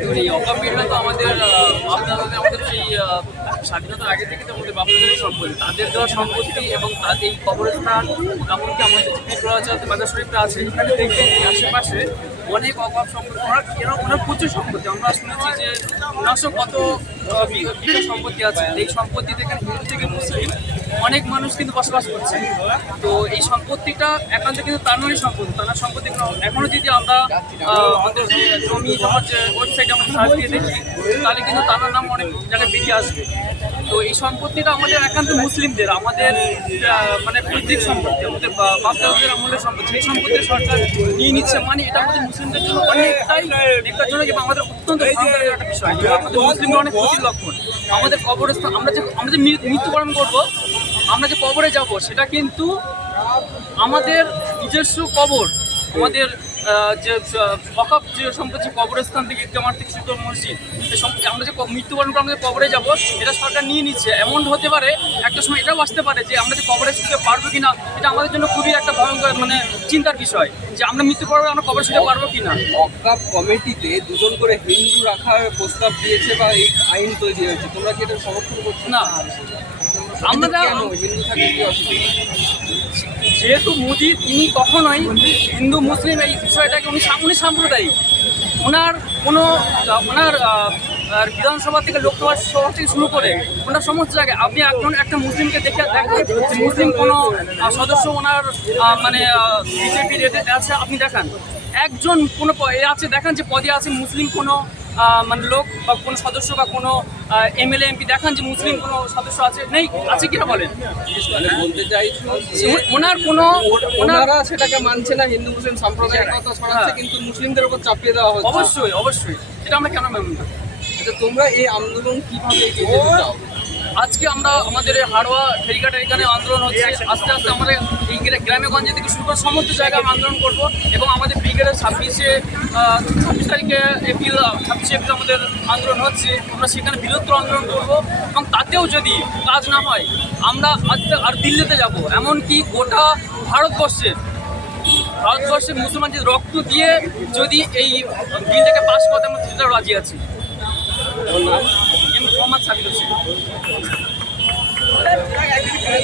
দেখুন, এই অকাপিটা তো আমাদের আগে থেকে তো আমাদের সম্পত্তি। তাদের দেওয়া সম্পত্তি এবং তাদের এই কবরস্থান এমনকি আমাদের যে দেখবেন আশেপাশে অনেক অভাব সম্পত্তি ওনার এরকম ওনার প্রচুর সম্পত্তি। আমরা শুনেছি যে উনাশো কত সম্পত্তি আছে। এই সম্পত্তি থেকে হিন্দু থেকে মুসলিম অনেক মানুষ কিন্তু বসবাস করছে। তো এই সম্পত্তিটা একান্ত কিন্তু তার নয় সম্পত্তি তার সম্পত্তি এখনও যদি আমরা আমাদের জমি জমার যে ওয়েবসাইটে আমরা সার্চ দিয়ে দেখি, তাহলে কিন্তু তার নাম অনেক জায়গায় বেরিয়ে আসবে। তো এই সম্পত্তিটা আমাদের একান্ত মুসলিমদের, আমাদের মানে পৈতৃক সম্পত্তি, আমাদের বা- বাপদাদাদের আমলের সম্পত্তি এই সম্পত্তি সরকার নিয়ে নিচ্ছে মানে এটা আমাদের জন্য অনেকটাই নেকটাজনক এবং আমাদের অত্যন্ত একটা বিষয় মুসলিমরা অনেক ক্ষতির লক্ষণ আমাদের কবরস্থান আমরা যে আমরা যে মৃত্যুবরণ করব আমরা যে কবরে যাব সেটা কিন্তু আমাদের নিজস্ব কবর আমাদের যে অকাপ যে সম্পত্তি কবরস্থান থেকে জামার থেকে শুধু মসজিদ আমরা যে ক- মৃত্যুবরণ করে আমাদের কবরে যাব এটা সরকার নিয়ে নিচ্ছে। এমন হতে পারে একটা সময় এটাও আসতে পারে যে আমরা যে কবরে শুতে পারব কিনা এটা আমাদের জন্য খুবই একটা ভয়ঙ্কর মানে চিন্তার বিষয় যে আমরা মৃত্যু পরে আমরা কবরে শুতে পারব কিনা। অকাপ কমিটিতে দুজন করে হিন্দু রাখার প্রস্তাব দিয়েছে বা এই আইন তৈরি হয়েছে। তোমরা কি এটা সমর্থন করছ? না। আমরা হিন্দু থাকলে কি অসুবিধা? যেহেতু মোদি, তিনি কখনোই হিন্দু, মুসলিম এই বিষয়টাকে উনি উনি সাম্প্রদায়িক। ওনার কোনো, ওনার বিধানসভা থেকে লোকসভা সভা থেকে শুরু করে ওনার সমস্ত জায়গায় আপনি একজন, একটা মুসলিমকে দেখে দেখেন মুসলিম কোনো সদস্য ওনার মানে বিজেপির আছে, আপনি দেখান। একজন কোনো আছে, দেখান যে পদে আছে মুসলিম কোনো মানে লোক বা কোনো সদস্য বা কোনো এমএলএ এমপি দেখান যে মুসলিম কোনো সদস্য আছে। নেই আছে কিনা বলেন? মানে বলতে চাইছো ওনার কোনো ওনারা সেটাকে মানছে না হিন্দু মুসলিম সম্প্রদায়ের ছড়াচ্ছে হ্যাঁ। কিন্তু মুসলিমদের উপর চাপিয়ে দেওয়া হচ্ছে। অবশ্যই অবশ্যই। এটা আমরা কেন মানব না? আচ্ছা, তোমরা এই আন্দোলন কীভাবে এগিয়ে যেতে চাও? আজকে আমরা আমাদের হাড়োয়া ফেরিঘাটে এখানে আন্দোলন হচ্ছে। আস্তে আস্তে আমরা এই গ্রামে গঞ্জে থেকে শুরু করে সমস্ত জায়গায় আন্দোলন করব এবং আমাদের ব্রিগেডের ছাব্বিশে ছাব্বিশ তারিখে এপ্রিল ছাব্বিশে এপ্রিল আমাদের আন্দোলন হচ্ছে। আমরা সেখানে বৃহত্তর আন্দোলন করব এবং তাতেও যদি কাজ না হয়, আমরা আজকে আর দিল্লিতে যাব। এমনকি গোটা ভারতবর্ষের ভারতবর্ষের মুসলমান যে রক্ত দিয়ে যদি এই বিলটাকে পাশ করতে আমরা রাজি আছি।